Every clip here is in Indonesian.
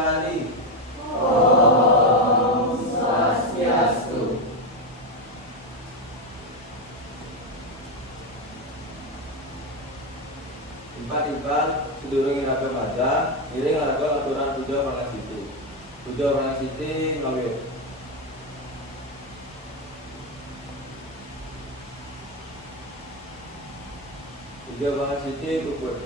Bali. Om Swastiastu. Ipat-ipat sedurunge raga pada iring raga aturan Buddha Prangasiti. Buddha Prangasiti ngawit. Buddha Prangasiti puput.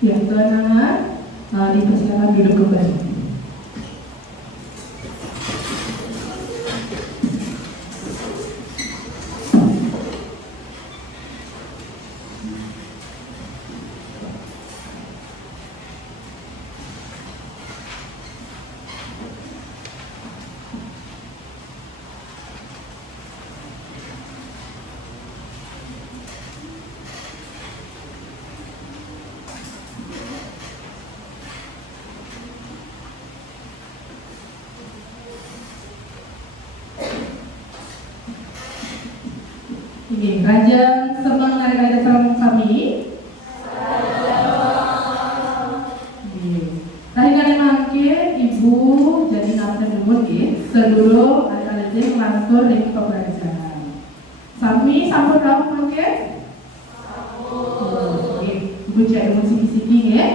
Ya, tuan-tuan, dipersilakan duduk kembali. Ini Raja Semang Raja Semang Sami. Tahingan mangke Ibu jadi nafsu dulu seluruh adik-adik lantur di pembelajaran. Sami sampun rawuh mangke? Sampun. Ibu cek musik-musik ya.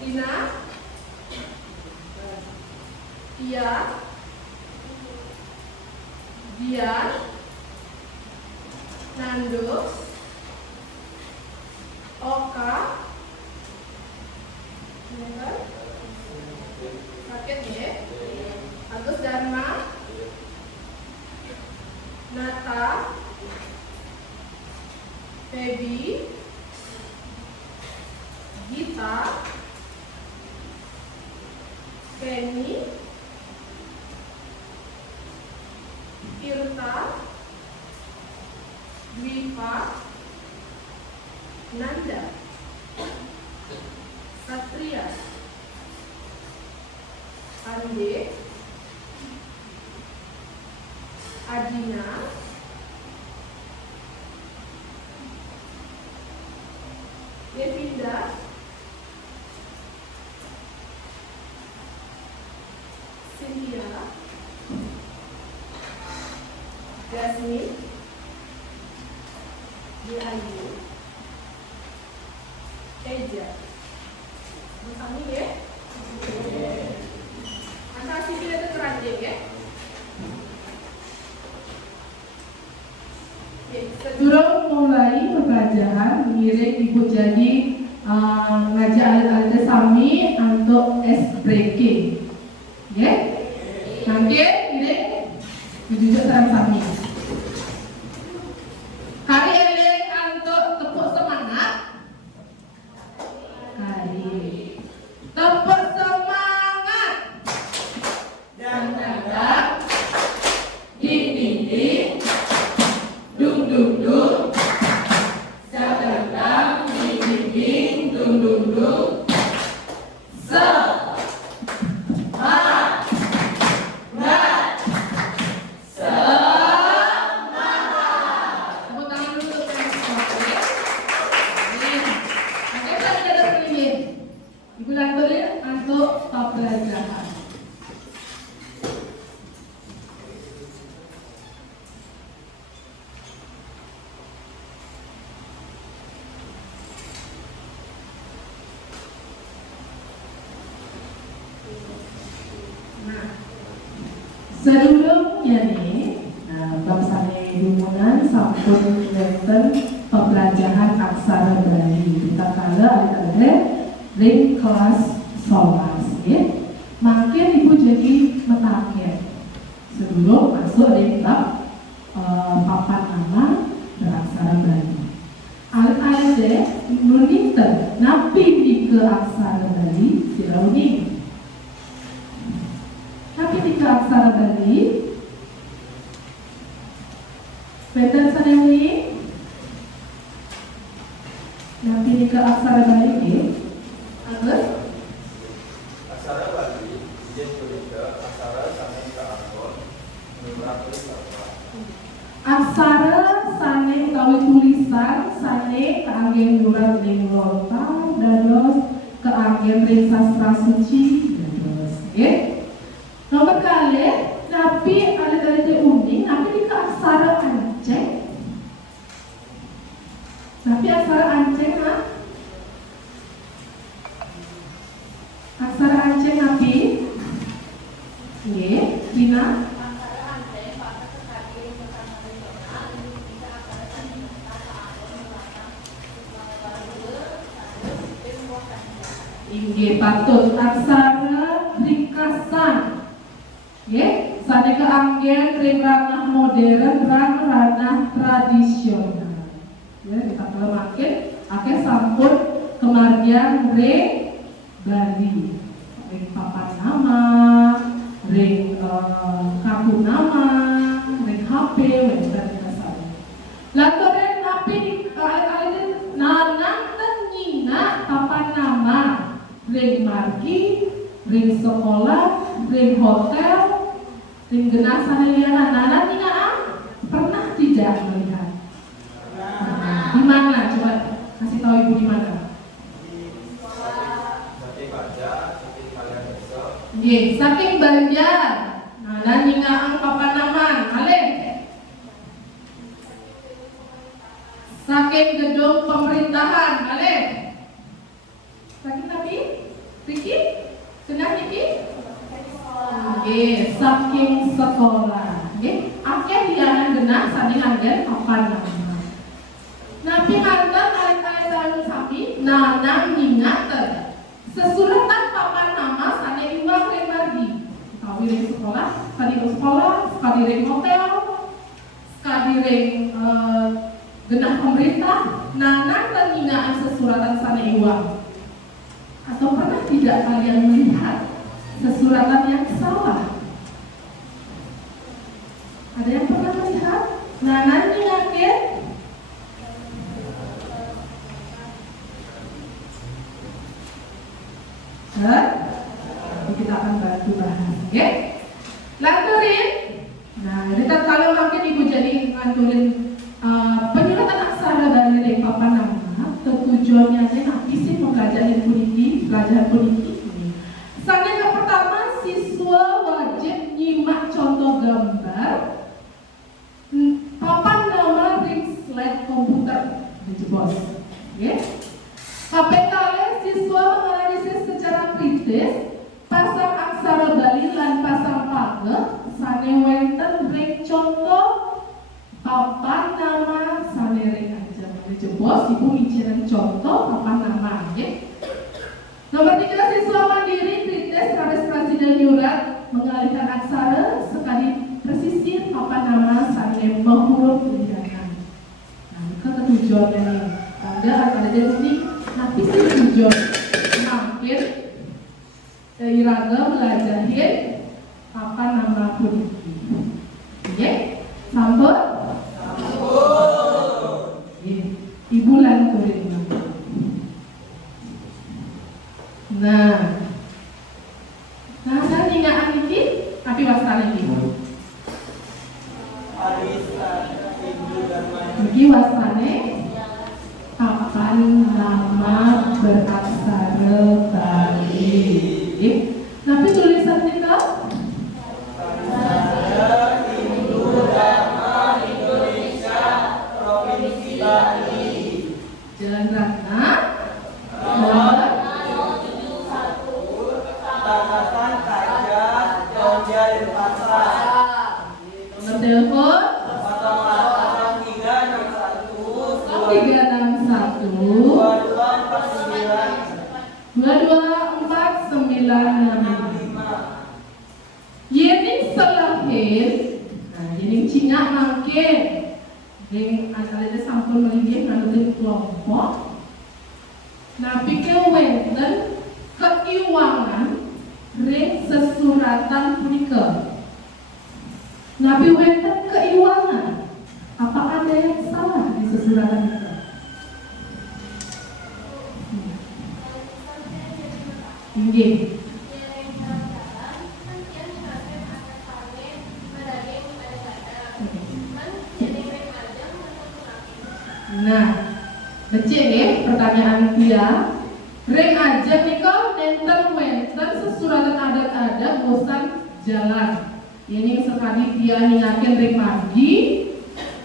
Ina. Iya. Dian, Nandus, Oka, sakit ya, Agus Dharma, Nata, Feby, Gita, Penny, Irta, Dwipa, Nanda, Satria, Ande, Adina, Devinda, Cynthia, Jasmine, Ayu, Eja, bersama ya. Antara sini itu keranjang ya. Sedurung mulai pembelajaran, ngiring ibu jadi ngajak alit-alit sami untuk es breaking. Ya? Nanti ngiring dijujur sami. Hari ini untuk tepuk semangat. Hari tepuk semangat. Dan datang ding ding ding, dung dung dung. Datang ding ding ding, dung dung dung. Ibu lanturin untuk pembelajaran. Nah, sebelumnya nih, bangsane hubungan sampun nenten pembelajaran aksara Bali. Kita kala ada ring kelas 11 ya. Makin ibu jadi metakin sebelum masuk ring bab papan nama beraksara Bali. Alit-alit nuniter napi di ke aksara Bali silauning. Napi di ke aksara Bali Peter sanewi napi di ke aksara Bali ya. Aksara Bali, izin kuliah, aksara sange keanggon, menurut aksara sane utawi tulisan sane keanggen nurat ring lontar dados keanggen ring sastra suci dados nggih. Nomor kalih napi alit-alit uning napi di aksara Anceng. Napi aksara Anceng aksara Anceng napi nggih Dina inggih patut aksara ringkasan nggih sane keanggen ring ranah modern lan ranah tradisional ya kita kalau makin akeh sampun kemargian ring Bali ring papan nama ring kartu nama ring HP dan dasar lantaran napi di alit-alit nanang nyinga papan nama ring margi, ring sekolah, ring hotel, ring genah saneliana. Nana nyinga pernah tidak melihat? Di mana? Coba kasih tahu ibu di mana? Saking Banjar. Nana nyinga papan nama, alih. Saking gedung pemerintahan, alih. Saking tapi Riki? Kenal Riki? Nggih, saking sekolah. Nggih, akeh dianan genah sane langgan papan nama. Napi manten alit-alit sami nanang nyingaten. Sesuratan papan nama sane iwak ring margi. Utawi ring sekolah, sekali ring sekolah, sekali ring hotel, sekali ring genah pemerintah, nanang nyingaan sesuratan sane iwak. Atau pernah tidak kalian melihat sesuratan yang salah? Ada yang pernah melihat? Nanti yakin? Nanti kita akan bantu bahas, oke? Lanturin. Nah, kita kalau makin ibu jadi nganturin penyuratan aksara dari papan nama. Tujuannya saya isi pembelajaran politik. Saking yang pertama, siswa wajib nyimak contoh gambar papan nama ring slide komputer dijebos. Kaping kalih siswa menganalisis secara kritis pasang aksara Bali lan pasang page sane wonten ring contoh papan nama bos ibu incinan contoh papan nama ya. Nomor 3, siswa mandiri kritis registrasi dan nyurat mengalihkan aksara sekali persisir papan nama sambil menghuruf kebijakan. Nah, itu ketujuannya nih. Ada jadi tapi sih tujuan makin iraga belajarin papan nama politik. Oke, sambut. Ibu lanturin. Nah, saya ingat ini, tapi waspada ini. Bagi waspada, papan nama beraksara Bali. Tapi tulisan kita? Jalan Ratna. Nomor 71 Kaja Jogja Denpasar. nomor telepon 361 Yening selahir, nah yening Cina makin, yang asalnya sampul melingin menurut kelompok. Nah pikir wenten keiwangan ring sesuratan punika. Nabi wenten keiwangan, apa ada yang salah di sesuratan itu? Inggih. Nah, becik ya pertanyaan dia. Ring aja nika nenten wenten sesuratan adat-adat bosan jalan. Ini sekali dia ningakin ring magi,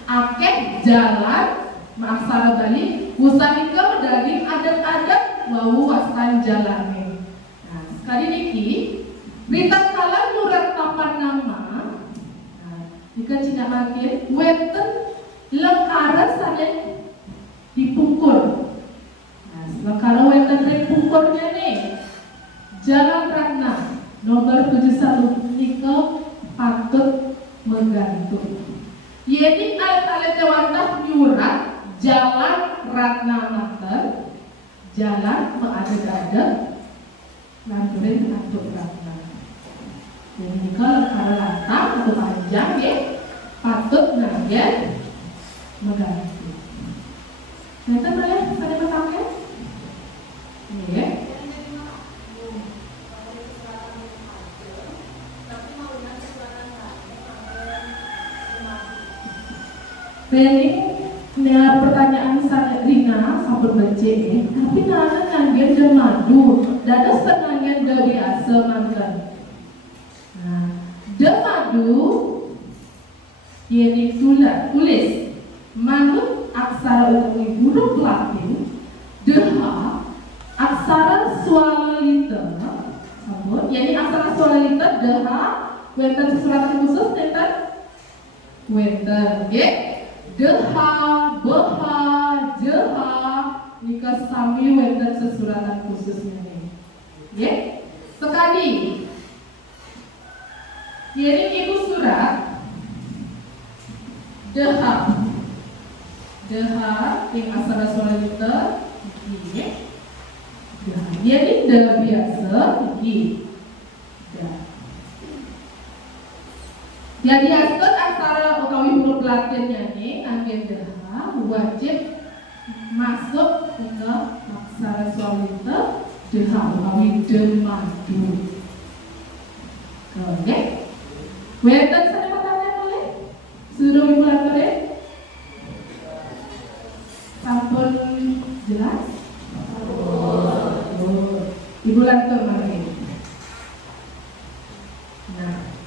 akeh jalan, maksara Bali, bosan nika medaging adat-adat wau wastan jalan nih. Nah, sekali niki berita kala nurat papan nama. Nah, jika Cina makin wenten lengkara saja dipungkur. Nah, kalau wenten ring pungkurnya nih, Jalan Ratna nomor 71 niko patut menggantung. Yeni alat-alat wantah nyurat Jalan Ratna Mater, jalan mengadeg-adeg, lanturin patut Ratna. Jadi niko lengkara lantang atau panjang ya, patut nagen menggantung. Nanti boleh pada pakai? Iya. Ini pertanyaan saya Rina sahabat baca tapi nana nganggen dan madu, dada setengahnya dah biasa mangkan. Nah, dah madu, ini tulis manut aksara untuk huruf Latin, deha aksara swalita, sabut. Yani aksara swalita deha, wenten sesuratan khusus tentang wenten, okay? Deha, beha, jeha, nika sami wenten sesuratan khususnya nih, okay? Sekali, yani ibu surat deha. Deha yang aksara swalita iki. Dia ini dah biasa iki. Jadi aspek aksara utawi huruf Latinnya nih anggen deha wajib masuk ke aksara swalita deha utawi demadu. Oke. Wenten saya pertanyaan boleh? Sudah ibu lantarin? Sampun jelas? Ibu lantur mana ini? Nah,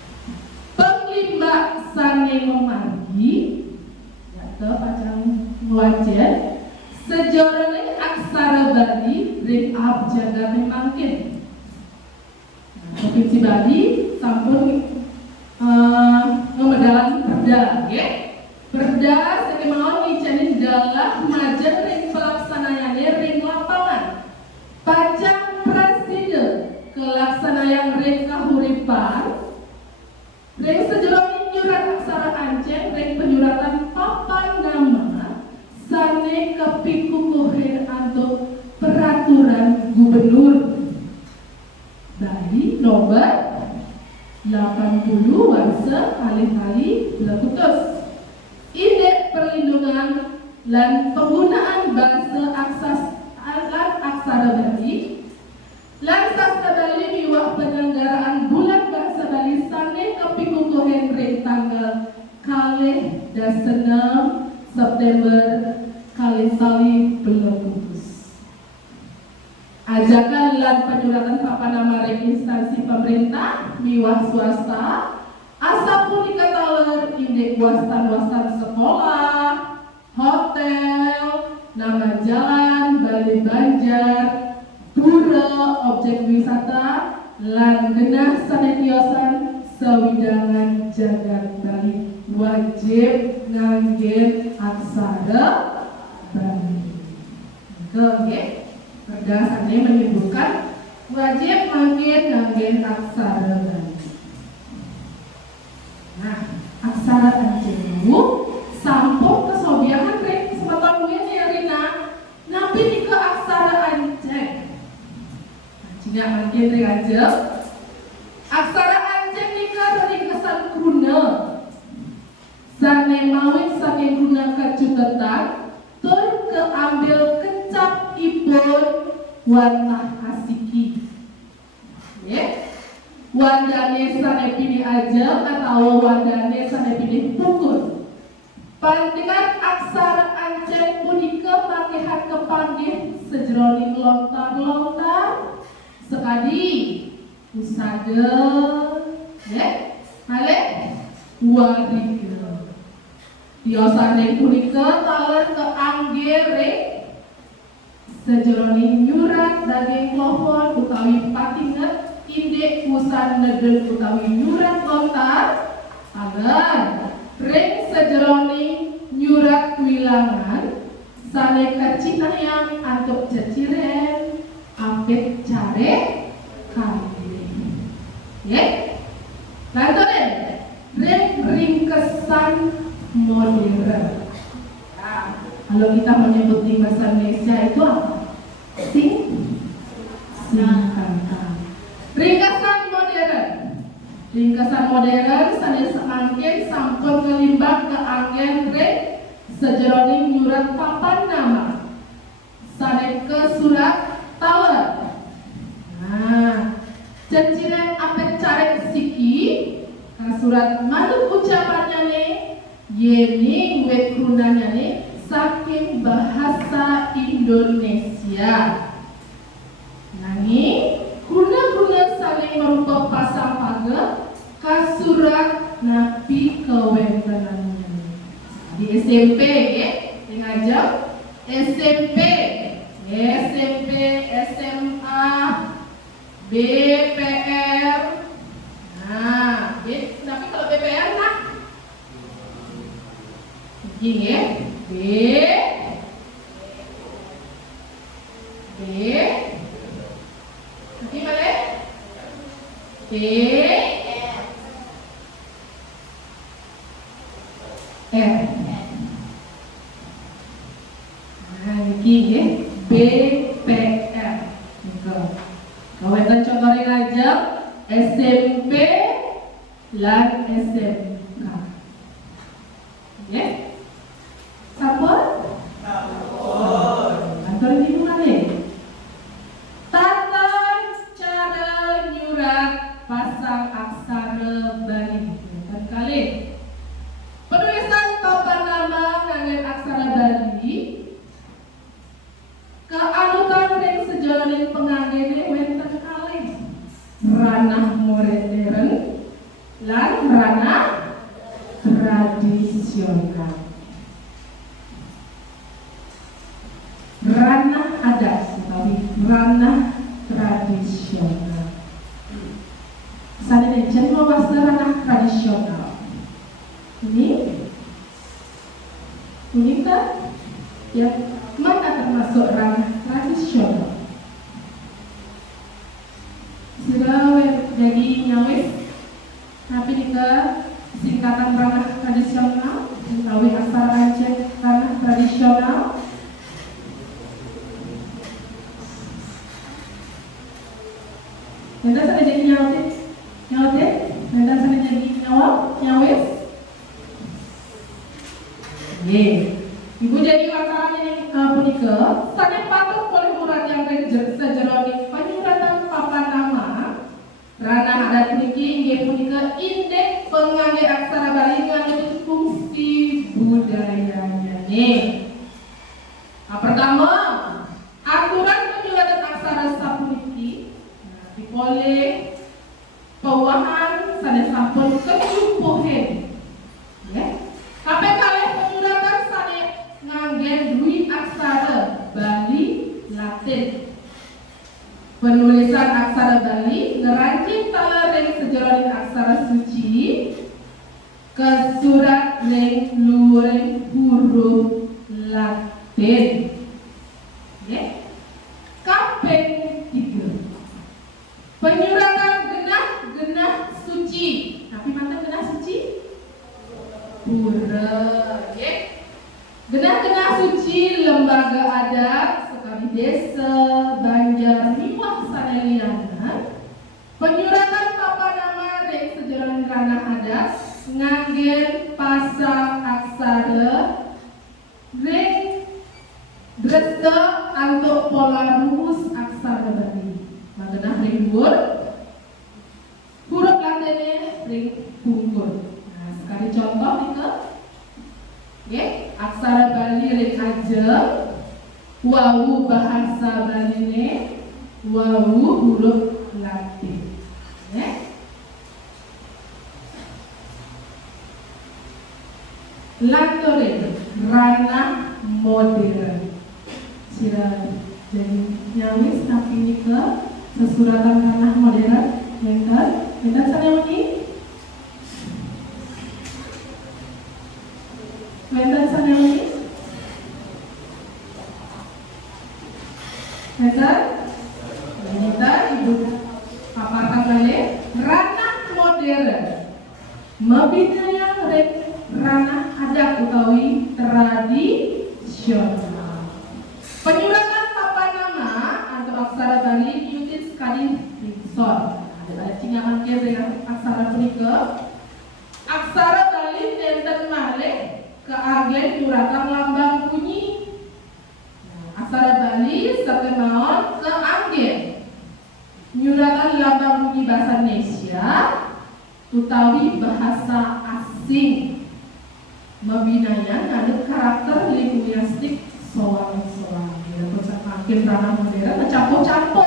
penglimbak sane memangi, atau pacang wajar, sejorone aksara Bali ring abjada memangkin. Nah, provinsi Bali sampun ngemedalan perda, ya? Perda sekemauan dicanin dalam majer ring Lempang, reng sejeroning nyurat aksara ancen, reng penyuratan papan nama, sane kepikukuhin untuk peraturan gubernur. Dari nomor 80 warsa kali-kali Lekutus. Indeks perlindungan dan penggunaan bahasa aksara Bali lan sastra Bali miwah penyelenggaraan bulan bahasa Bali sane kepikukuhen ring tanggal kalih dasenam September kalih sali Lekutus. Ajakan lan penyuratan papan nama ring instansi pemerintah miwah swasta asa punika taler indek wastan-wastan sekolah, hotel, nama jalan, Bali Banjar, pura, objek wisata, lan genah sanetiosan sawidangan jagat Bali wajib nganggen aksara Bali. Oke, perdasannya menyebutkan wajib nganggen aksara Bali. Nah, aksara Ancen itu sampun kesobiakan rek kesempatan gue ya Rina. Nabi di ke aksara Ancen. Cina makin rek aja. Aksara Ancen nikah dari kesan kuna. Sane mawin saking kuna kacutetan tur keambil kecap ipun wantah asiki. Ya. Wandane sane pilih aja atau wandane sane pilih pukul. Pandengan aksara Ancen punika makehan kepanggih sejroning lontar-lontar sekali usada ya hale wariga. Biasane punika taler ke anggere sejroning nyurat daging klovon utawi patinget indek usan nedel utawi nyurat lontar agar ring sejeroning nyurat wilangan sane kacina yang antuk ceciren apet care kali ya lantaran ringkesan modern. Kalau kita menyebut bahasa Indonesia itu apa? Singkatan. Ringkasan modern sanes anggen sampun kelimbang ke anggen ring sejeroning nyurat papan nama sane ke surat tawer. Nah, ceciren apet care siki ka surat manut ucapannya nih yeni wet krunanya nih saking bahasa Indonesia. Nanging guna-guna saling merubah pasang pagar kasurat napi kewentenannya di SMP ya, ngajak SMP, SMP, SMA, BPR. Nah, tapi kalau BPR nak, begini ya, nanti balik nah ini ya BPR kawetan contohnya aja SMP lan SMK ya sabar kantor di mana tata cara nyurat pasang aksara Bali kali penulisan papan nama nganggen aksara Bali keanutan ring sejalan penganggene wenten kalih ranah modern lan ranah tradisional. Ranah adat tapi ranah tradisional. Sana jen mawas ranah tradisional. Ini kan ya mana termasuk ranah tradisional? Sudah jadi nyawes ke singkatan ranah tradisional, melalui aksara Aceh ranah tradisional. Nenda sana jadi nyawa Nenda sana jadi nyawes. Ye, ibu jadi aksara ini punika. Sana patut boleh murat yang sejeronik penyuratan papan nama. Ranah adat puniki inggih punika indeks pengangge aksara Bali ngandung fungsi budayanya. Pertama, aturan penyuratan aksara sapuniki oleh pewahan sanes sampun kecupuhen. Ya. Kabeh kalih penyuratan sane ngangge dui aksara Bali Latin. Penulisan aksara Bali ngerancit tala ring sejeroning aksara suci ke surat ring luring huruf Latin. Ya. Kaping 3. Penyuratan genah suci. Tapi mana genah suci? Pura. Ya. Genah suci lembaga adat sekali desa Banjar Miwah saneliana. Penyuratan papan nama ring sejeroning ranah adat nganggen pasang aksara ring dresta antuk pola rumus aksara Bali. Magenah ring dhuwur, huruf Latine ring pungkur. Nah, sekali contoh nika. Nggih, aksara Bali ring ajeng, wawu bahasa Baline, wawu huruf Latin. Nggih. Lanturin ranah modern. Sira jadi nyawis tapi nika sesuratan ranah modern Menten sana ini Menten sana ini Menten ibu paparkan balik ranah modern mabidaya ranah adat utawi tradisional. Penyuratan papan nama atau aksara Bali diutis sekali ringson. Ada cingaman kiri aksara punika. Aksara Bali nenten malih ke agen nyuratan lambang bunyi. Aksara Bali sekenaon ke agen nyuratan lambang bunyi bahasa Indonesia utawi bahasa asing. Mabinaya ngandung karakter linguistik soang-soang. Makin ranah modern campur-campur.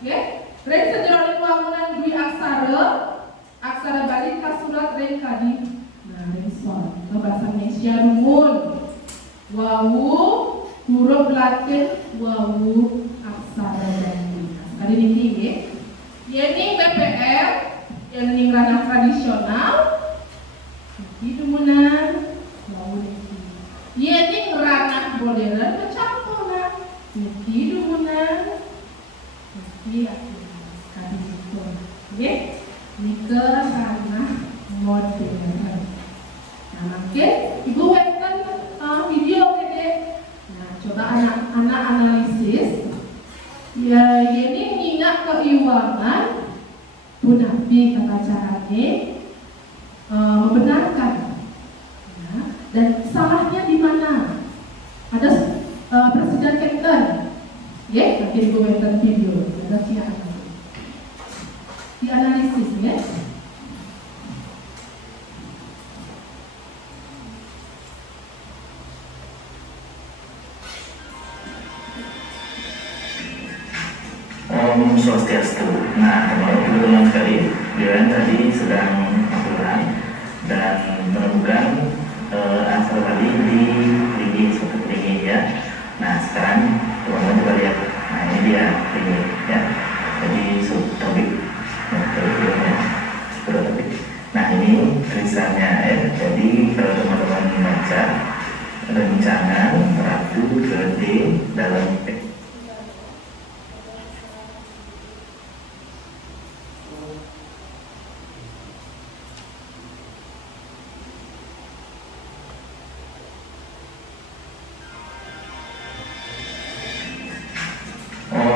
Nggih. Ring sejeroning wangunan dui aksara Bali kasurat ring kadi. Nah, ring son. Ke bahasa Indonesia rumun. Wawu huruf Latin, wawu aksara Bali. Sekali niki nggih. Yen BPR, yen ranah tradisional iki dumunan wawu niki. Yen ranah modern kecampuran. Niki dumunan niki kadi itu. Nggih. Nika ranah modern. Nah, makin ibu wenten video kene. Nah, coba anak-anak analisis. Ya, ini ngingat keiwangan punapi kata carane membenarkan. Ya, dan salahnya di mana? Ada Presiden Kenten. Ya, nanti ibu wenten video. Ada siapa? Dianalisis ya. Om Swastiastu. Nah, teman-teman sekali, Dewan tadi sedang aturan dan menemukan aksara Bali di tinggi seperti tinggi ya. Nah, sekarang teman-teman coba lihat. Nah, ini dia tinggi ya. Jadi subtopik, subtopik. Nah, ini tulisannya ya. Jadi kalau teman-teman baca rencangan Ratu Gede dalam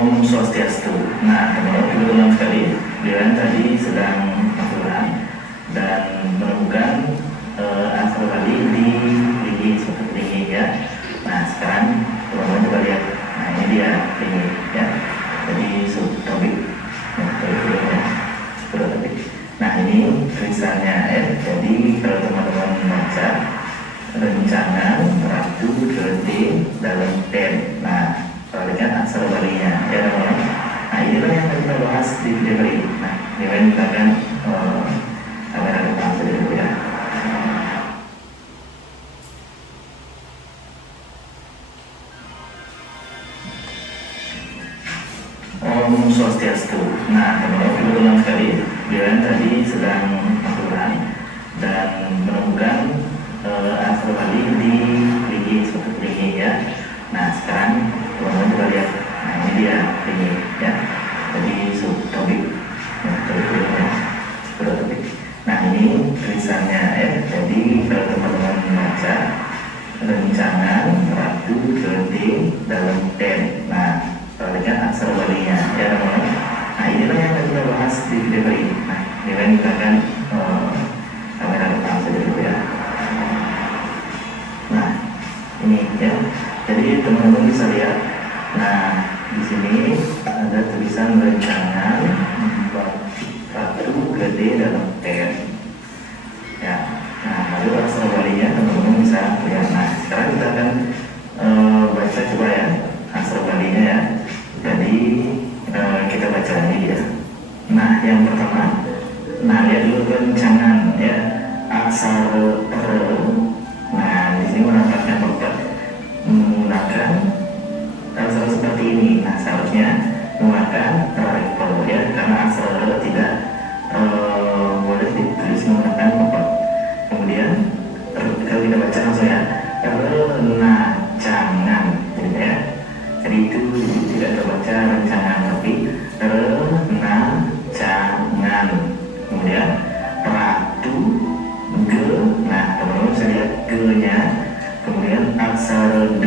Om Swastiastu. Nah, teman-teman sekali, Dewan tadi sedang aturan dan menemukan asal tadi di tinggi seperti tinggi ya. Nah, sekarang teman-teman coba lihat. Nah, ini dia tinggi ya. Jadi subtopik. Nah, ini tulisannya ya. Jadi kalau teman-teman baca rencana Ratu Gede dalam pen. Nah, perhatikan aksara Balinya ya teman-teman. Nah, inilah yang kita bahas di video kali ini. Nah, ini kita akan kamera depan saja dulu ya. Om Swastiastu. Nah, teman-teman sekali, Dewan tadi sedang aturan dan menemukan asal tadi di tinggi seperti tinggi ya. Nah, sekarang teman-teman coba lihat. Nah, ini dia tinggi ya. Jadi subtopik. Nah, ini tulisannya ya. Jadi kalau teman-teman baca rencana Ratu Gede dalam pen. Nah, perhatikan aksara Balinya ya teman-teman. Nah, inilah yang akan kita bahas di video kali ini. Nah, ini kita akan kamera depan saja dulu ya. Nah, ini ya. Jadi teman-teman bisa lihat. Nah, di sini ada tulisan rencana Ratu Gede dalam pen. Ya. Nah, lalu aksara Balinya teman-teman bisa lihat. Nah, sekarang kita akan baca coba ya aksara Balinya ya. Jadi kita baca ini ya. Nah, yang pertama, nah lihat dulu rencangan ya, aksara R. Nah, di sini menempatkan pokok menggunakan aksara seperti ini. Nah, seharusnya menggunakan rektor ya, karena aksara R tidak boleh ditulis menggunakan pokok. Kemudian kalau kita baca langsung ya, rencangan gitu ya. Jadi itu tidak terbaca rencangan, tapi rencangan. Kemudian ratu G. Nah, teman-teman bisa lihat G-nya. Kemudian aksara D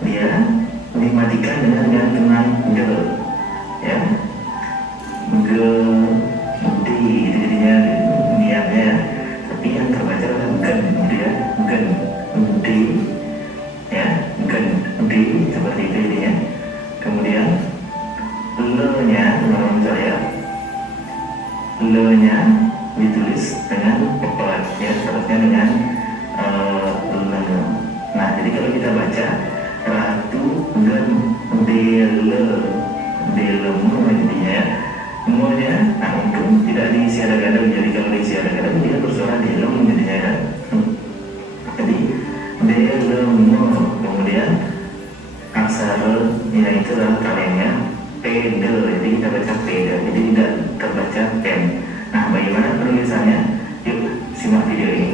dia dimatikan dengan gantungan D ya. G D itu jadinya niatnya ya. Tapi yang terbaca adalah gen gitu ya. Gen D ya, gen D seperti itu jadinya. Kemudian L-nya teman-teman bisa lihat. L-nya ditulis dengan pepet ya, seharusnya dengan L. Nah, jadi kalau kita baca Ratu Gen Dele Delemu jadinya ya. Semuanya, nah untung tidak diisi ada gada. Jadi kalau diisi ada gada dia bersuara delem jadinya ya. Jadi delemu. Kemudian aksara ya itu adalah kaliannya pede. Jadi kita baca pede. Jadi tidak terbaca pen. Nah, bagaimana penulisannya? Yuk simak video ini.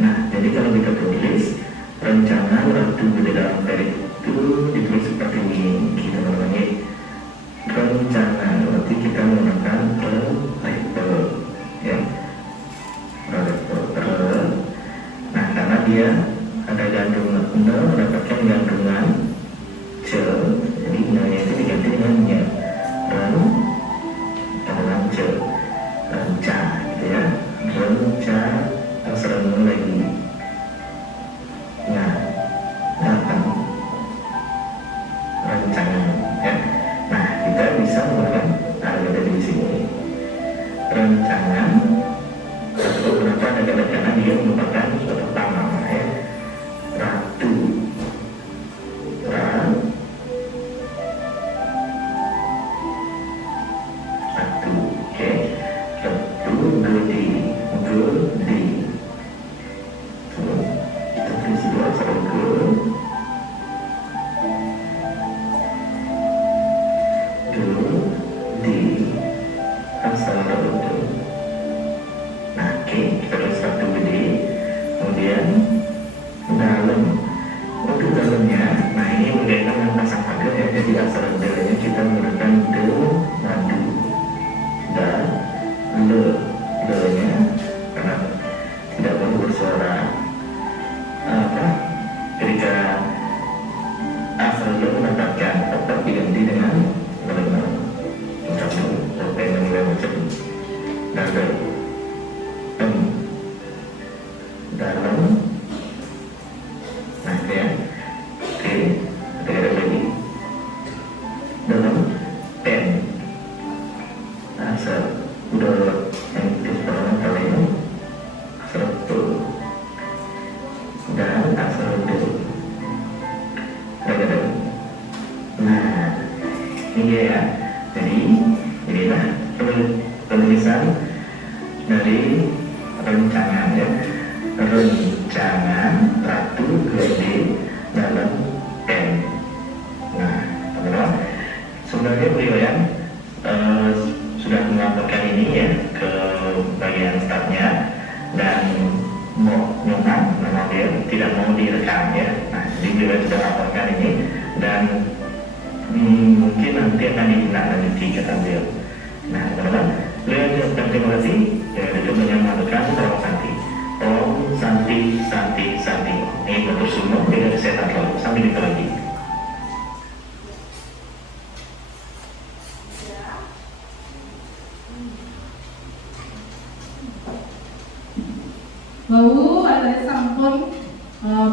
Nah, jadi kalau kita tulis rencana Ratu Gede dalam pen itu ditulis seperti ini kita namanya rencana. Berarti kita menggunakan rektor ya. Rektor. Nah, karena dia ada gantungan N, mendapatkan gantungan C, jadi N-nya itu diganti dengan nya. Gantungan C, renca gitu ya. Renca aksara N lagi. Nah, datang rancangan ya. Nah, kita bisa menggunakan ada di sini rencangan. Atau kenapa ada kata-kata dia merupakan suatu nama ya. Ratu Nah, ini ya. Jadi inilah penulisan dari rencangan ya. Rencangan Ratu Gede dalam pen. Nah, teman-teman, sebenarnya beliau yang sudah melaporkan ini ya ke bagian stafnya dan mau nyumbang, memang dia tidak mau direkam ya. Nah, jadi beliau sudah laporkan ini dan mungkin nanti akan ditindaklanjuti kata beliau. Nah, teman-teman, beliau ucapkan terima kasih ya, itu menyelamatkan Om Santi. Om Santi, Santi, Santi. Ini betul semua tidak sehat lalu. Sampai jumpa lagi. Lalu ada sampun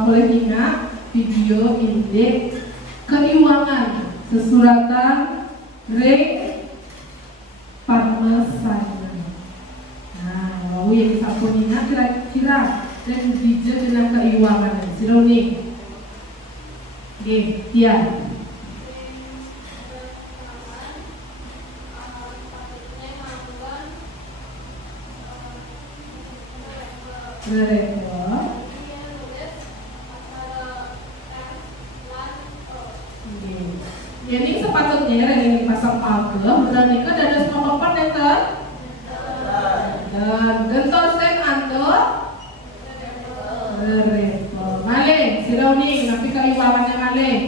boleh ingat video indeks keuangan sesuratan rate pamesanan. Nah, lalu yang sampun ingat kira-kira dan dijel dengan keuangan Sironi. Oke, dia. Rekor. Ini sepatutnya yang dipasang pagar dan nikah dan semua papan nenter dan gentosen anto rekor. Maleng, Sironi, tapi keiwangannya maleng.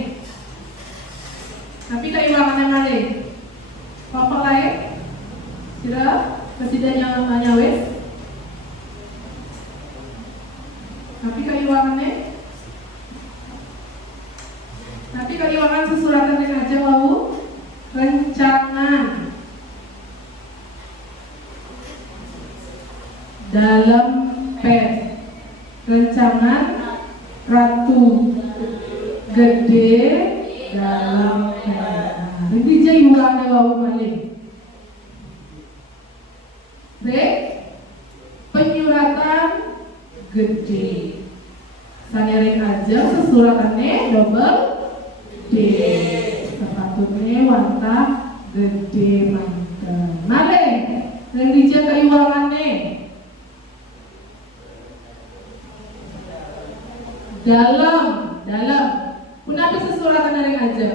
Tapi keiwangannya maleng. Apa lain? Sira, presidennya nyawes. Tapi keuangan sesuratan dengan aja mau rencangan dalam pen rencangan Ratu Gede dalam pen. Jadi jadi ulangnya mau balik. Penyuratan gede. Sanyarin aja sesuratannya double D. Sepatutnya wantah gede mantap. Male, religi keuangannya dalam. Kenapa sesuratan dari aja?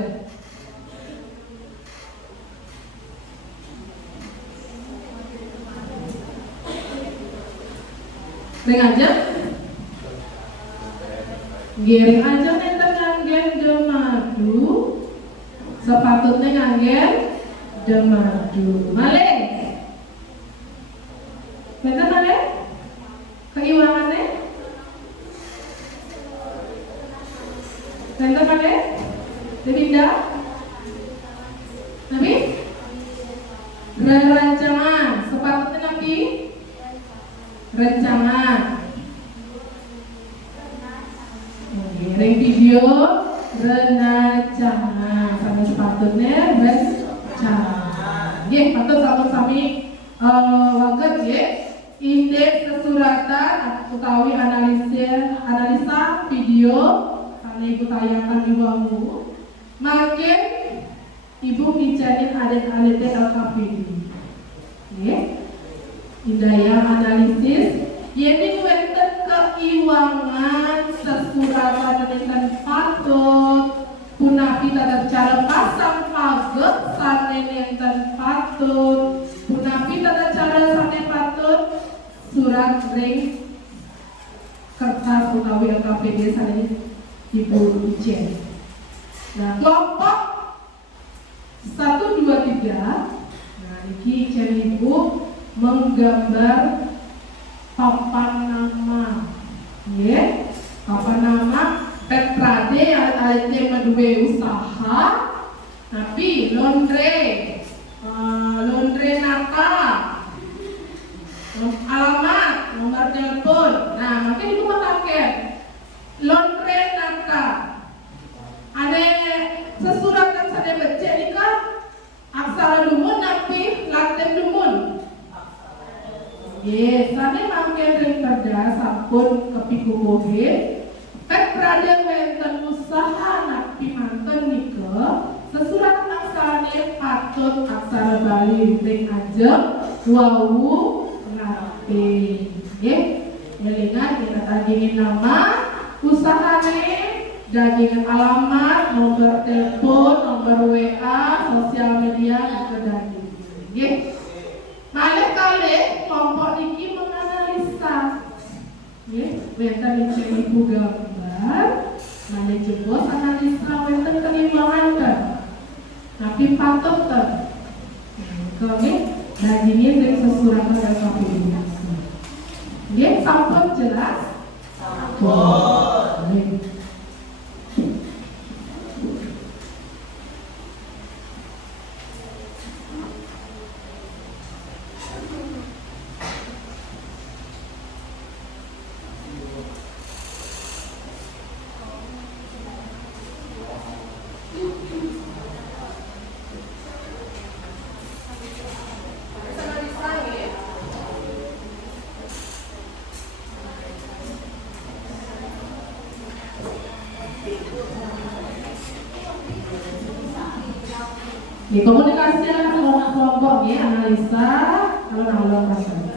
Ring aja? Giring aja nenten nganggen demadu. Sepatutnya nganggen demadu. Male? Nenten male? Keuangannya? Nenten male? Dipindah? Nabi? Rencangan. Sepatutnya nabi? Rencangan. Ring video rencangan sama sepatutnya rencangan. Ye, patut sami waget ye. Indeks sesuratan utawi analisa video karena ibu tayangkan di bawahmu. Makin ibu bicarin adet-adet LKPD. Ye. Indaya analisis yaitu wenten keuangan sesuratan dengan patut punapi tata cara pasang paget sanen yang patut punapi tata cara sanen patut surat ring kertas utawi LKPD sanen ibu ijen. Nah, kelompok 1, 2, 3. Nah, ini ijen ibu menggambar papan nama, ya, papan nama Petrade alatnya medue usaha, tapi laundry nata, alamat, nomor telepon. Nah, makin itu matakan laundry nata. Ada sesuratan saya baca ini kan aksara dumun tapi laten dumun. Yes, sana makin ring kerja sampun kepiku bohe. Petrade wenten usaha napi untuk aksara Bali ring ajeng wawu ngarape. Nggih. Elingan kita tagingin nama, usahane, dagingin alamat, nomor telepon, nomor WA, sosial media kita daging. Nggih. Malih kalih kelompok niki menganalisa. Nggih, wonten ing ibu gambar, malih jebos analisa wonten kelimbangan. Tapi patut ten. Kami dagingin ring sesuratan dan publikasi. Nggih, sampun jelas? Sampun. Di komunikasi kelompok ya, analisa alon-alon rasanya.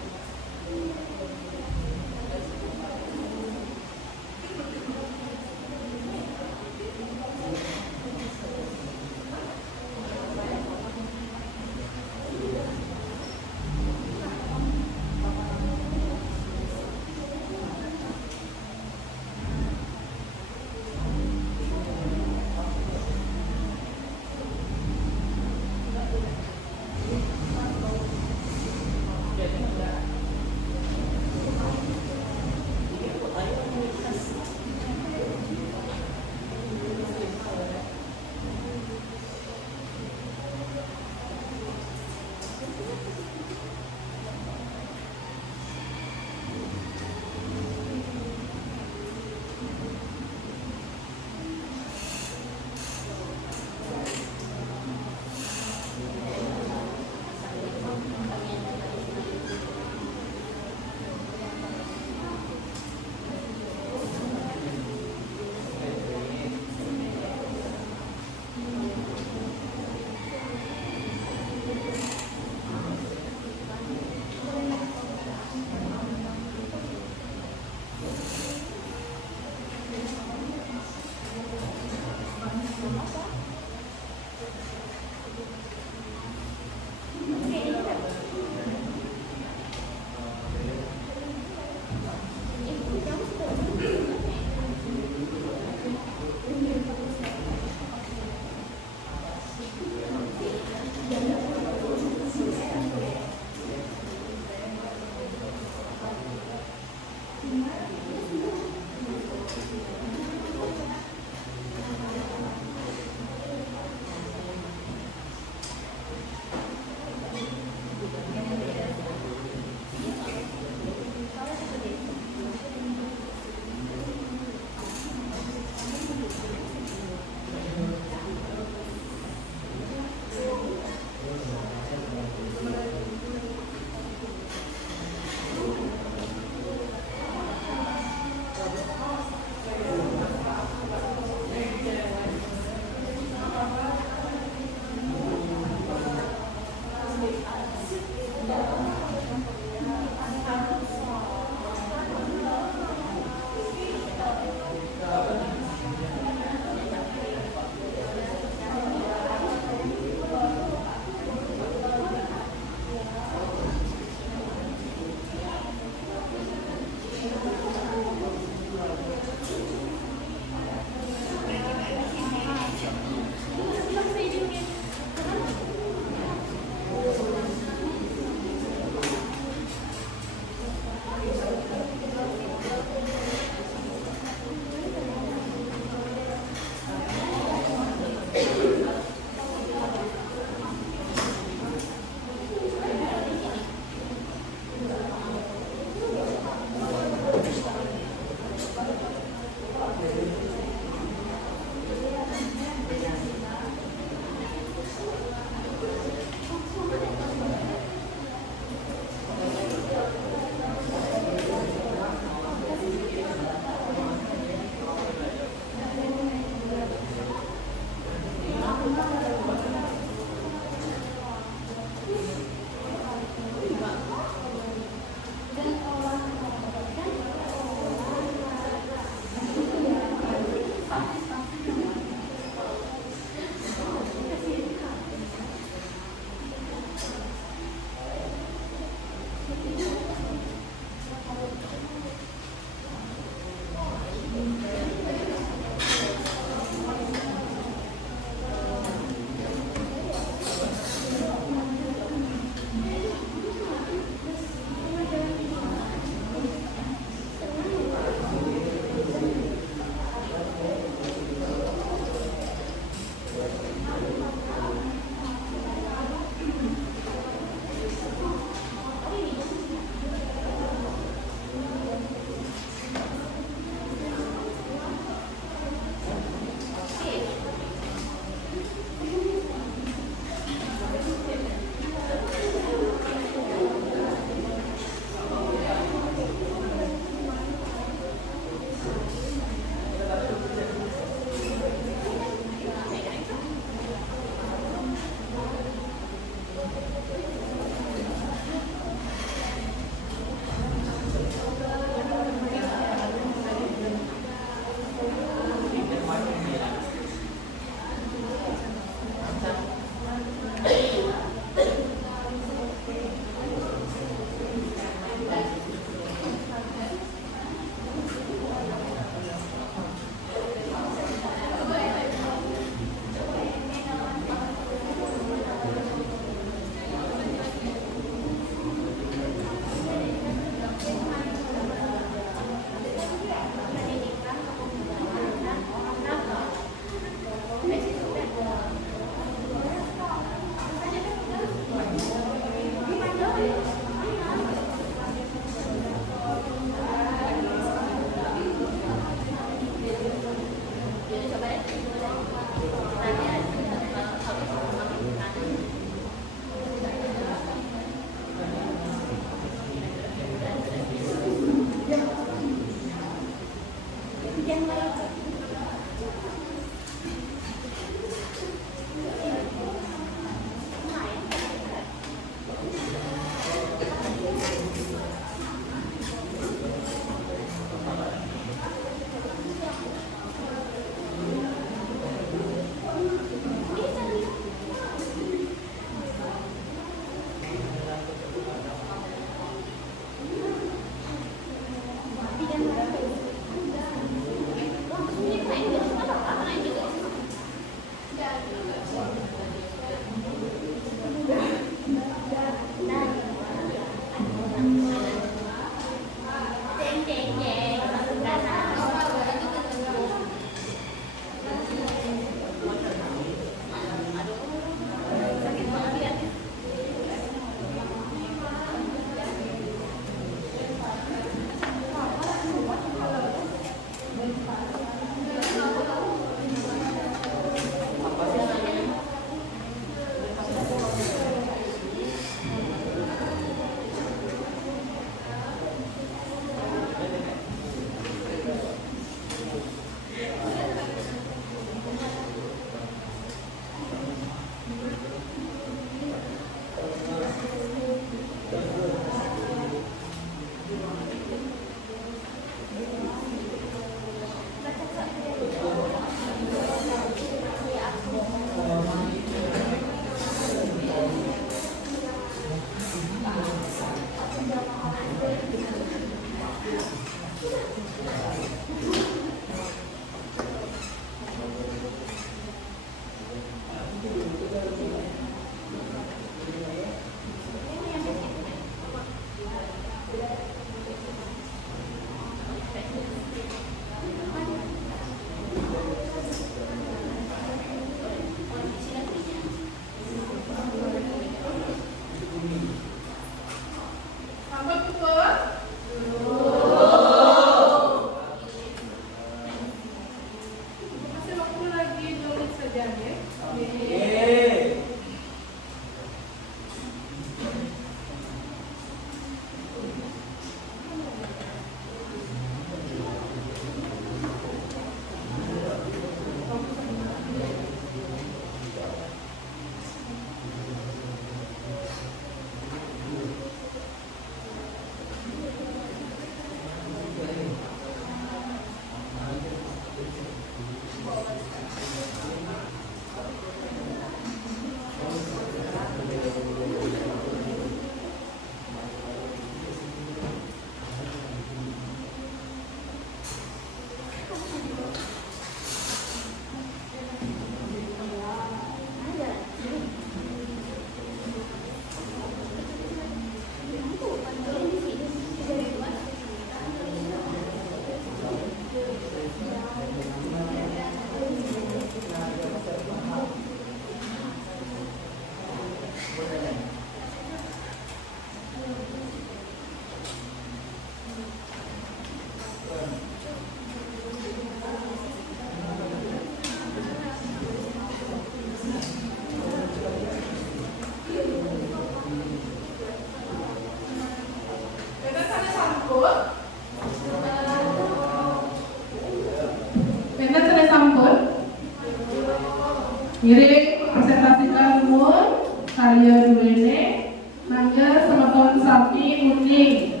Ngiring presentasikan umur karya dulene mangga semeton sapi uning.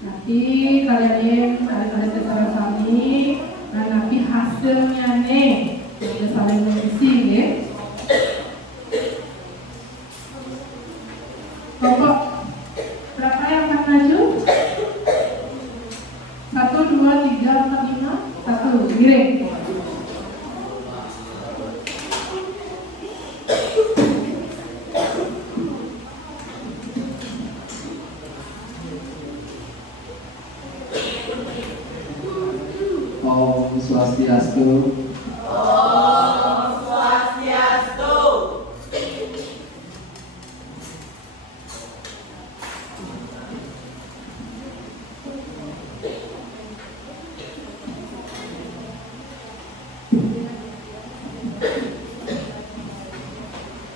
Nanti kalian ada cara sami dan nanti hasilnya nih kita saling mengisi ya. Kelompok berapa yang akan maju? 1, 2, 3, 4, 5, 1 ngiring. Om Swastiastu. Om Swastiastu.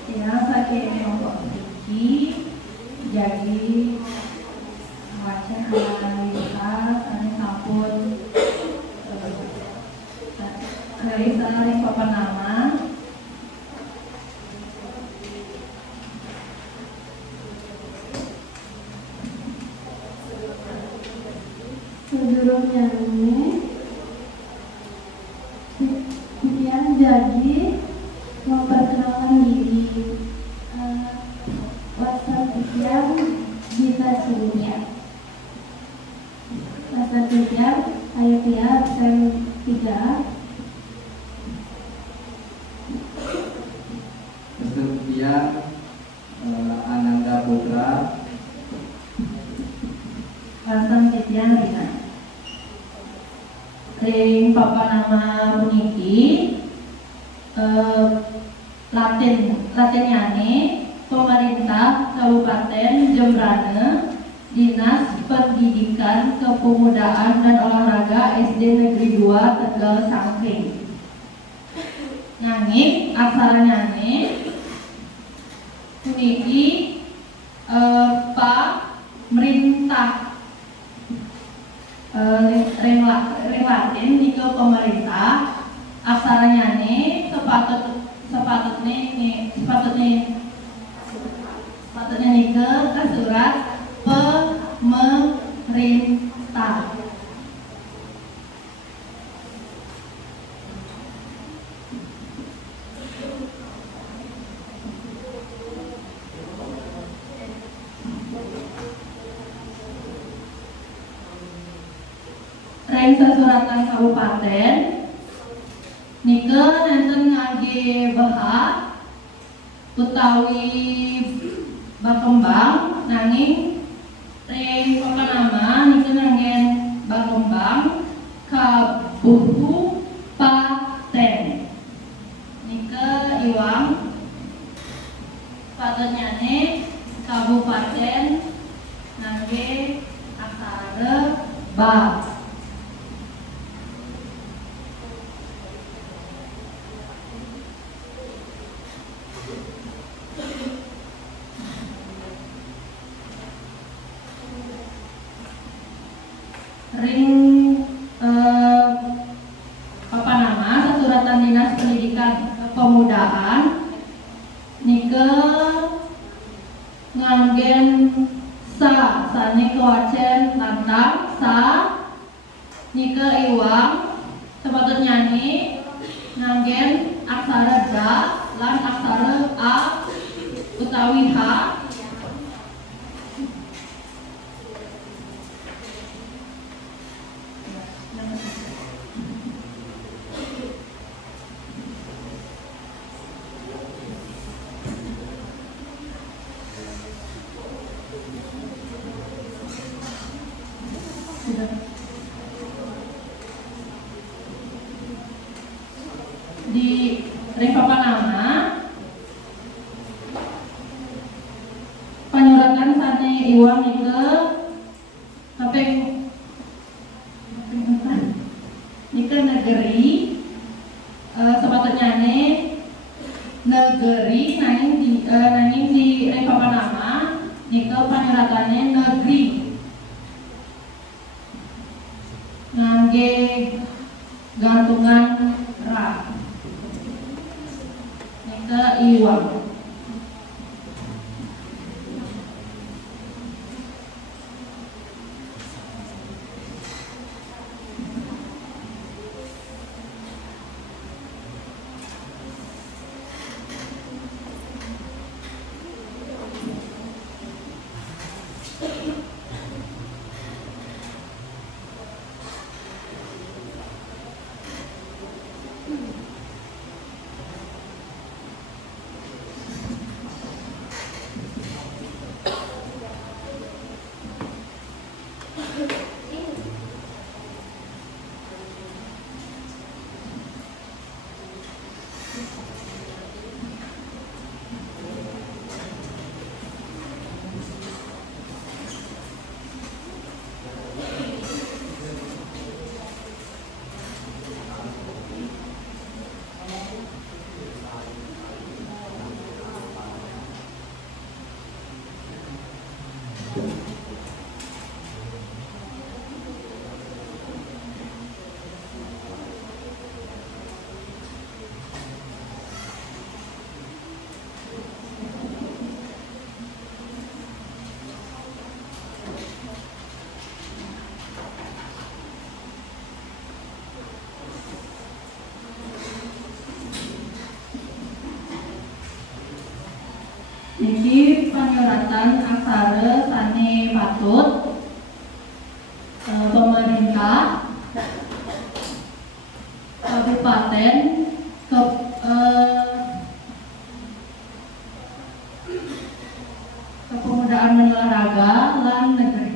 Ya, saya kelompok tinggi jadi macam analisa, sampun Baik, saling papan nama. Sedurung nyanyi Vivian jadi memperkenalkan diri. WhatsApp Vivian Gita Surya. WhatsApp Vivian Ayu Tia Sen 3. Kemudian Ananda Putra. Langsung Vivian Rina. Ring papa nama puniki Latinnyane Pemerintah Kabupaten Jembrane Dinas Pendidikan Kepemudaan dan Olahraga SD Negeri 2 Tegal Sangking. Nanging aksara nyane puniki Merintah ring Latin ke pemerintah aksaranya nih sepatutnya nih ke surat pemerintah. Ring sesuratan kabupaten nike nenten ngage beha utawi bakembang nanging ring papanama nike nangen bakembang kabupaten nike iwang patutnyane kabupaten nangge aksara ba. Ring Sesuratan Dinas Pendidikan Kepemudaan nike nganggen sane kewacen lantang nike iwang sepatutnya nyanyi nganggen aksara da lan aksara a utawi h. Di ring papanama panyuratan sane iwang nike kaping nike negeri sepatutnya negeri nanging di ring papanama nike panyuratannya negeri ngangge gantungan ra nike iwang. persyaratan aksara sane patut pemerintah kabupaten kepemudaan dan olahraga lan negeri.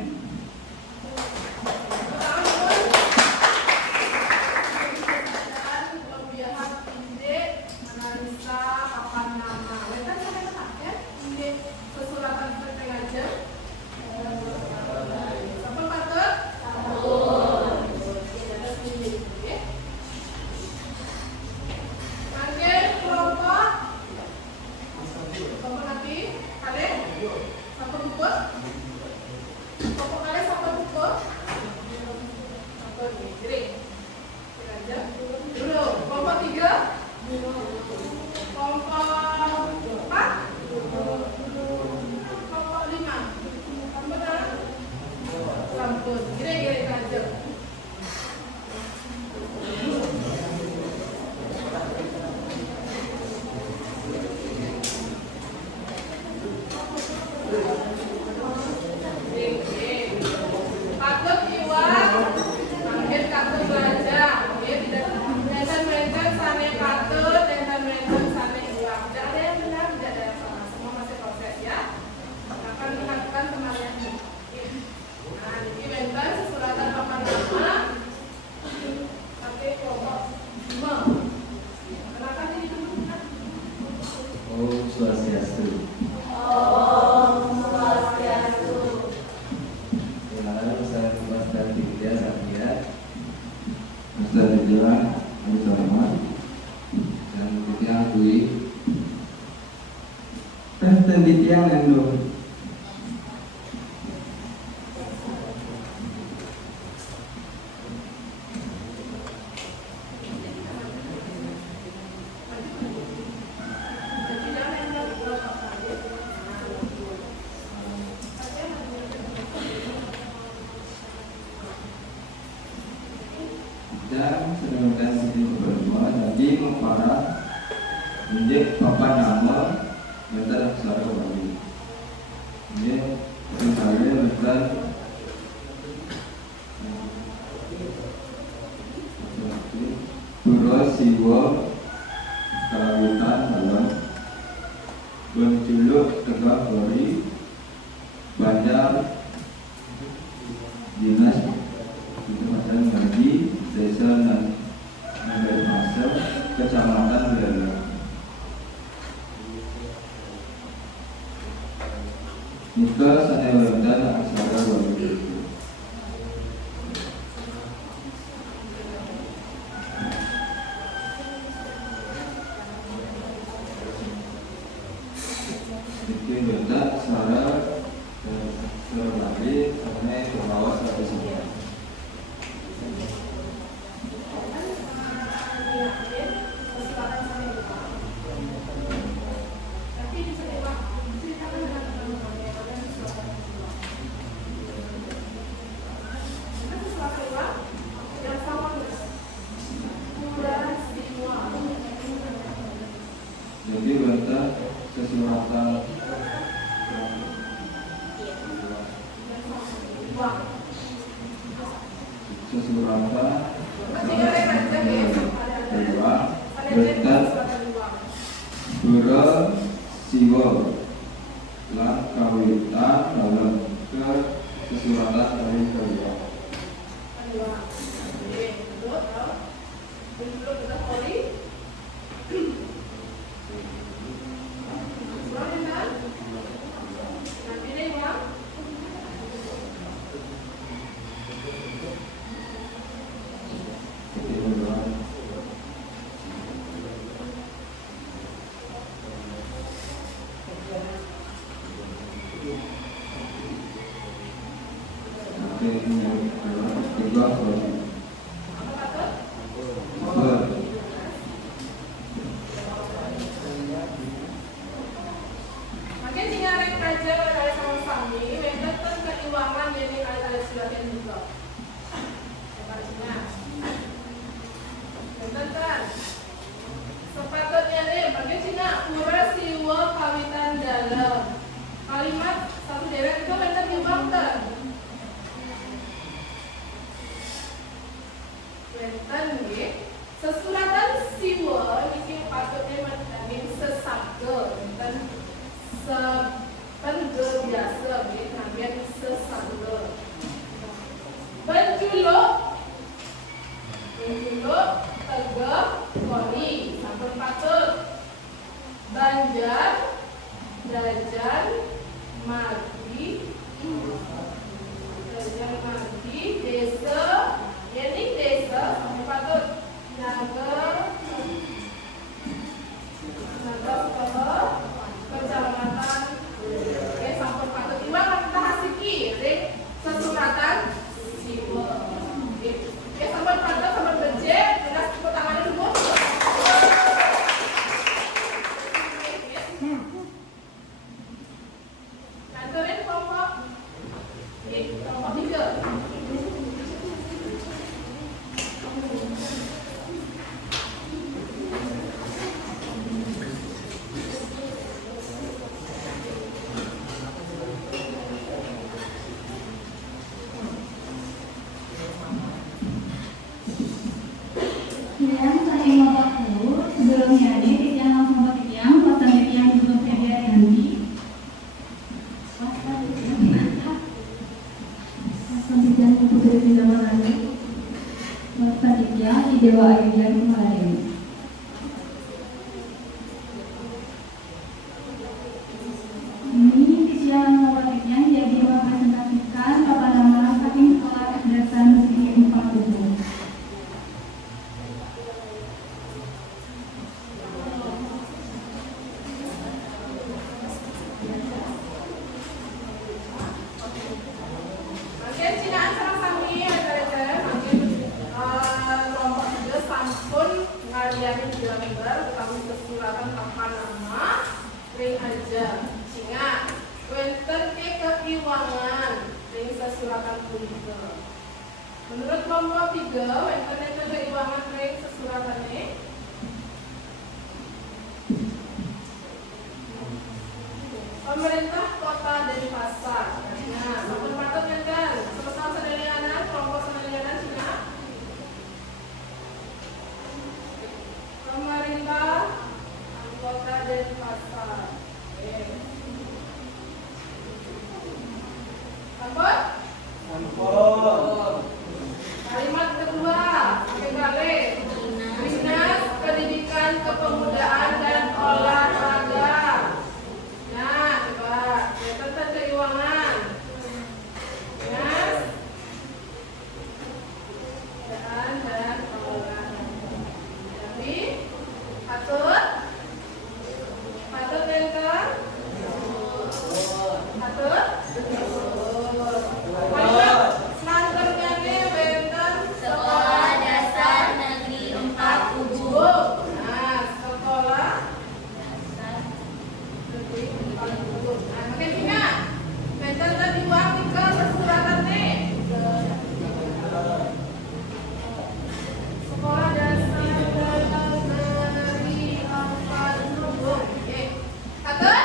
Om Swastiastu. Silakan saya membahaskan tiga Satya. Ustaz Ridwan, Abu Rahman, dan Titiang Dwi. Dan Titiang Endo. Dan sedangkan sini berdua jadi memparah menjadi papan nama yang tak secara kembali. Ini misalnya bukan Pura Siwa Karawitan dalam Benculuk Tegak Gori Banjar Dinas Kecamatan Ngaji Desa dan Nagari Pasir Kecamatan Wilayah. Nika Sanewanda Aksara Wali. Bikin benda Aksara Wali Sane Pengawas atau semua. Jadi bantah sesuratan kedua bantah Pura Siwa lan Kawitan dalam ke sesuratan dari kedua. nggih. Sesuratan siwa niki patutnya mendangin sesabda dan sepengge biasa nggih nambian sesabda. Benjuluk tegak koni sampun patut. Banjar jajan magi desa ini desa sampun patut. Naga kecamatan sampun patut. Iwang kita hasiki sesuratan siwa. Sampun patut sampun becik jelas tepuk tangan dulu. Nanturin kelompok kelompok 3. Yang saya mau tahu sebelumnya ini yang langsung pakai yang pasang yang juga saya ganti pasang yang putri di zaman lalu pasang yang di Dewa Ayunan kemarin. Ini yang mau pakai yang jadi merepresentasikan apa nama saking sekolah dasar negeri 4 Ubung. Menurut kelompok 3, wenten keiwangan ring sesuratannya pemerintah kota Denpasar. Nah, sampun patut kan? Sebesar senelianan kelompok senelianan Cina. Pemerintah kota Denpasar. Sampun? Kalimat kedua, Dinas Pendidikan Kepemudaan dan Olahraga. Nah, coba tentang keuangan. Dinas Pendidikan dan Olahraga. Jadi, patut enter. Patut. Sekolah Dasar Negeri 4 Ubung. Nah, sekolah dasar negeri 4 Ubung. Nah, makin ingat. Benten tadi uang tiga sesuratan nih. Sekolah Dasar Negeri 4 Ubung. Oke. Takut?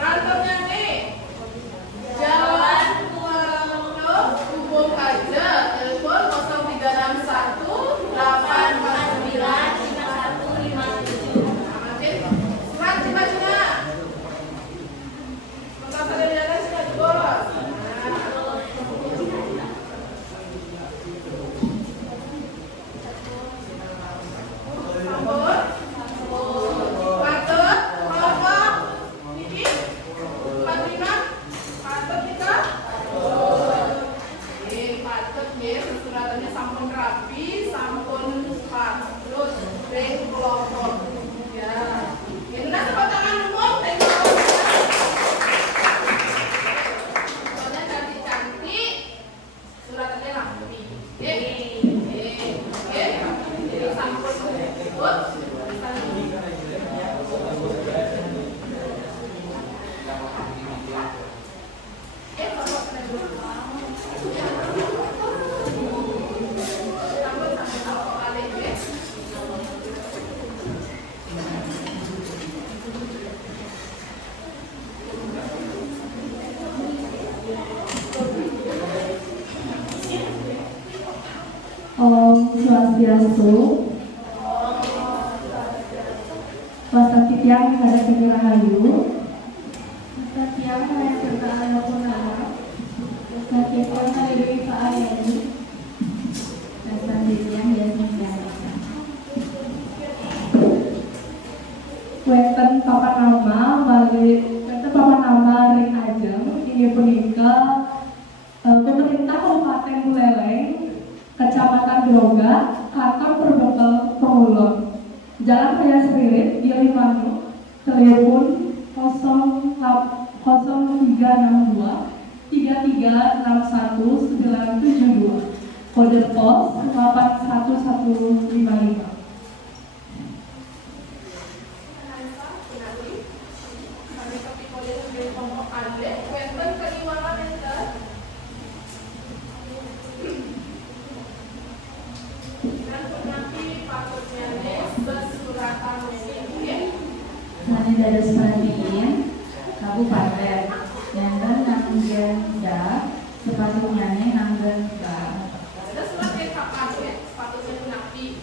Rantomnya nih. Jalan Ubung aja, telepon 0361 849 5157. Surat Cina Cina. Sebentar saya lihat sudah dibolos. Sambut. Patut, kelompok Niki, Fatima, patut kita. Patut ya, sesuratannya sampun rapi, sampun patut, ring kelompok. Ya, ini tepuk tangan umum, soalnya cantik-cantik, suratannya rapi. Jadi sampun patut. Om Swastiastu. Wasakitiang Hadapini Rahayu. Wasakitiang Hadapini Rahayu. Wasakitiang Hadapini Rahayu. Wasakitiang Yasmin Jaya. Wenten papan nama ring ajeng ini punika pemerintah Kabupaten Buleleng, Kecamatan Groga, Kantor Perbekal Pengulon, Jalan Raya Spirit, Gilimanuk, telepon 0362 3361 972, kode pos 81155. Mane dados perhatiin kabupaten nanggen nanggenda sepatunya nanggen ka. Ada surat dari kapan ya? Sepatutnya nabi.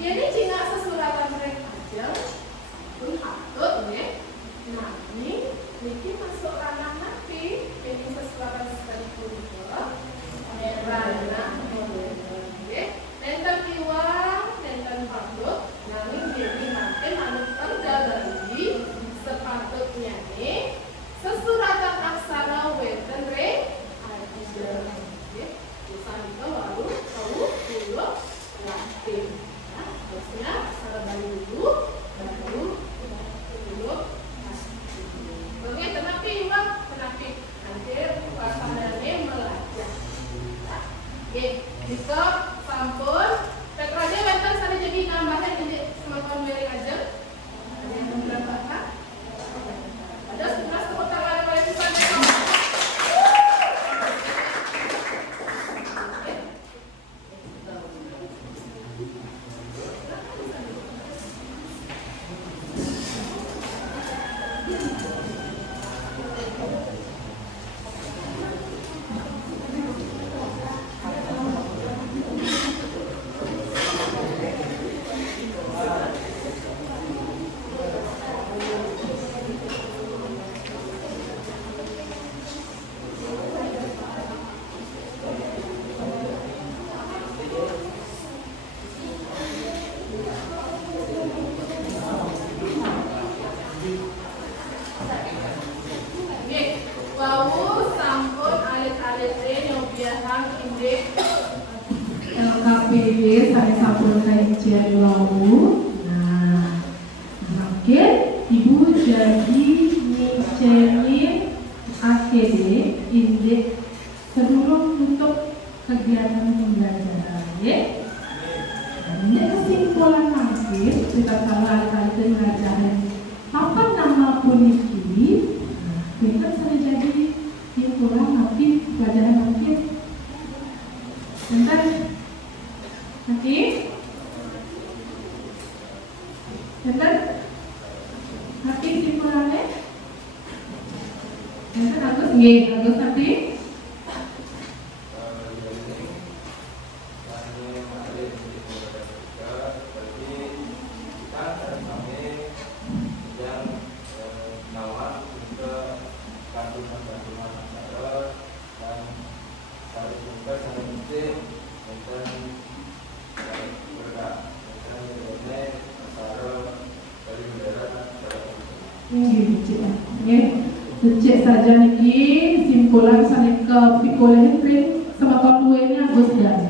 Jadi Cina sesuratan mereka aja pun patut ya. Nah ini masuk ranah nabi. Ini sesuratan sekalipun juga ranah ya. Nenten iwang, nenten patut. Nanging jadi nanti manut perda bagi sepatutnya nih sesuratan aksara wenten re aja. Usaha itu lalu tahu dulu Latin. Terusnya aksara Bali dulu, baru dulu. Oke, kenapa Bang? Kenapa? Nanti pasangannya belajar. Oke, bisa sampun. Petro aja wenten sana jadi nambahan jadi semakin beri aja. Ada yang berapa kak? Ada 11 tepuk tangan oleh Tuhan. LKPD saya sampun kajian lalu. Nah, makin ibu jadi nyicenin AKD indeks sebelum untuk kegiatan pembelajaran, ya. Ini kesimpulan makin kita salah kali ngajarin apa nama puniki. Nah, kita sudah jadi simpulan makin pelajaran makin. Bentar. Nanti bentar. Nanti simpulannya. Bentar Agus nanti. Cek saja niki simpulan sana ke pikolen ring sama toluenya Agus dan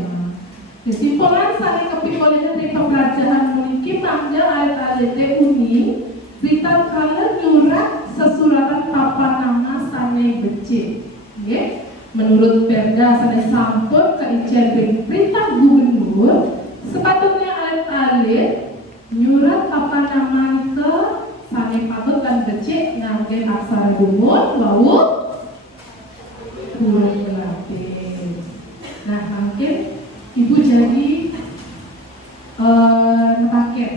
simpulan sana ke pikolen ring pembelajaran memiliki tanda ayat-ayat uni berita kala nyurat sesuratan papan nama sana becik. Menurut Perda sana sampun keijen perintah gubernur sepatutnya ayat-ayat nyurat papan nama ke sana patut dan becik ngangge aksara gumun wau huruf Latin. Nah, mungkin ibu jadi nepaken.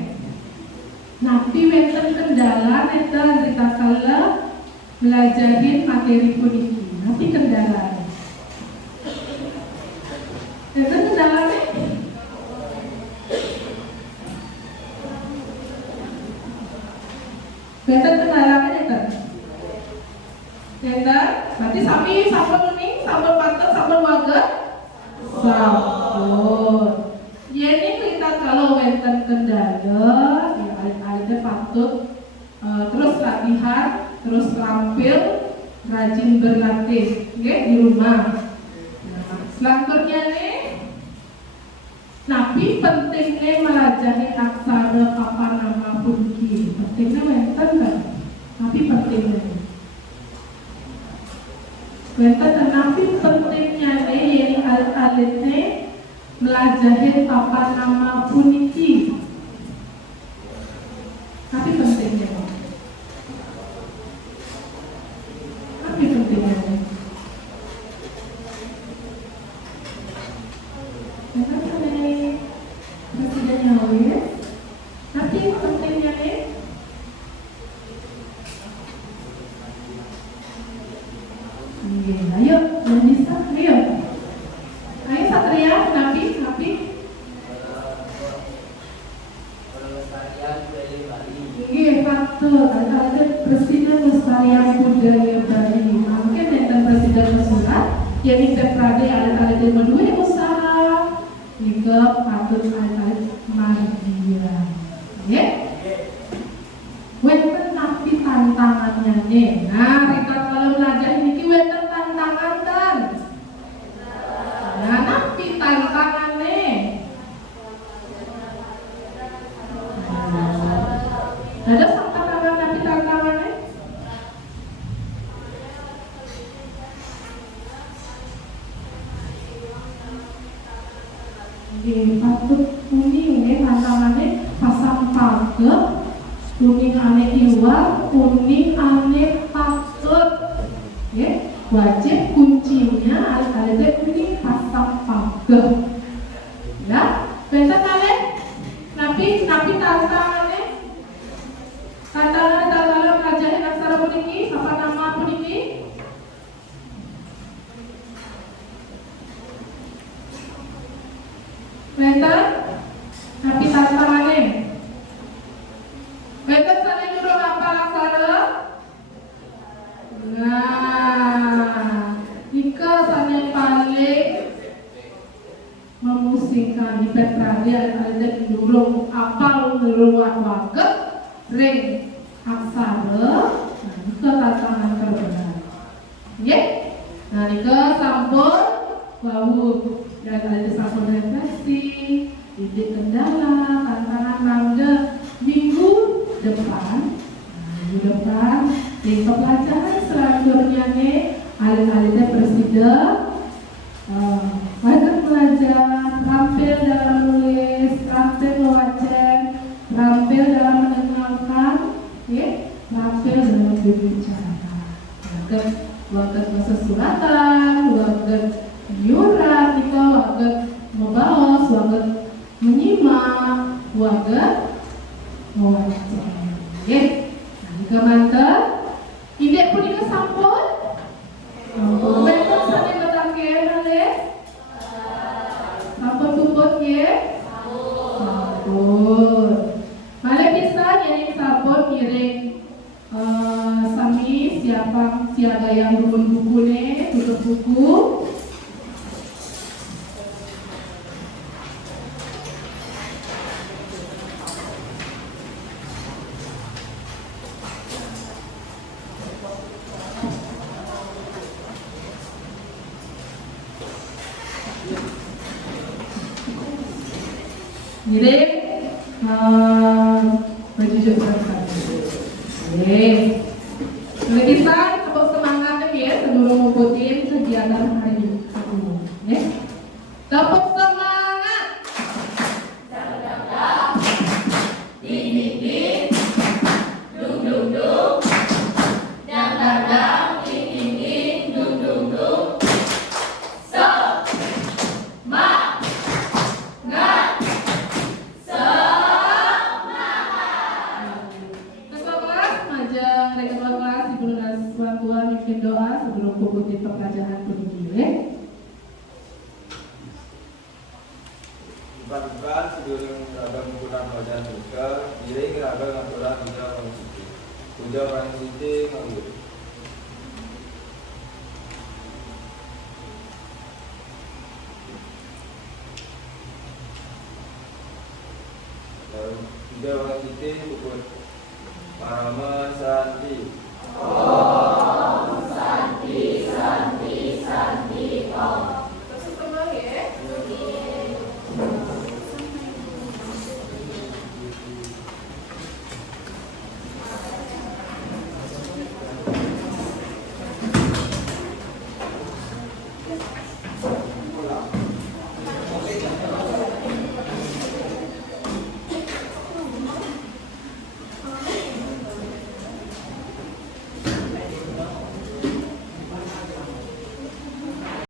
Napi wenten kendala nenten cerita kala belajarin materi puniki. Napi kendala. Nenten kendala Betul kendalanya neten. Neten, berarti sami sampun ini, sampun pantun, sampun waget, sampun. Ya ini kita kalau wenten kendala, ya ada patut terus latihan, terus terampil, rajin berlatih, di rumah. Nah, selanjutnya nih. Nabi pentingnya melajahi aksara apa nama puniki. Pentingnya wenten kan? Nabi pentingnya. Wenten Nabi pentingnya nih yang alit-alitnya melajahi apa nama puniki. Nabi pentingnya. Nabi pentingnya. Nanti pentingnya nih ayo, yang bisa, ayo Satria, Nabi jadi teprade alit-alit berdua usaha nika patut alit-alit mardia ya wenten napi tantangannya nih nah kita kalau belajar ini wenten tantangan dan nah napi tantangannya ada sampai tangan napi tantangannya patut kuning ya tantangannya pasang pake kuning ane iwar kuning ane patut ya wajib kuncinya ada kuning pasang pake ya betul kalian napi tantangannya tantangan pelajaran aksara puniki apa nama puniki betul napi tantangannya betul sana nyuruh apa aksara nah jika sana paling memusingkan di petradi ada nyuruh apal ngeluar waget ring aksara nah jika tantangan terbenar ya nah jika sampun bau dan ada sampun refleksi didik kendala tantangan mangga minggu depan di pelajaran selanjutnya nih alih-alihnya presiden wajib belajar terampil dalam menulis terampil wajan terampil dalam mendengarkan ya terampil dalam berbicara wagat bahasa suratan wagat nyurat kita wagat membalas wagat menyimak wagat mewajar ya nah jika mantap indek pun ini sampun betul sana bertangkir oleh sampun tuput ya sampun malah bisa jadi sampun kirim sami siapa yang rumun buku nih tutup buku Ngirim baju jodoh kita tepuk semangat ya sebelum ngikutin kegiatan hari ini ya tepuk semangat ding dung dung dung dang dang dang ding dung dung dung doa sebelum kukutin pelajaran begini. Bukan sebelum ragam menggunakan pelajaran juga, diri ragam aturan puja orang siti. Puja orang siti nganggur. Puja orang siti pukul Parama Santi.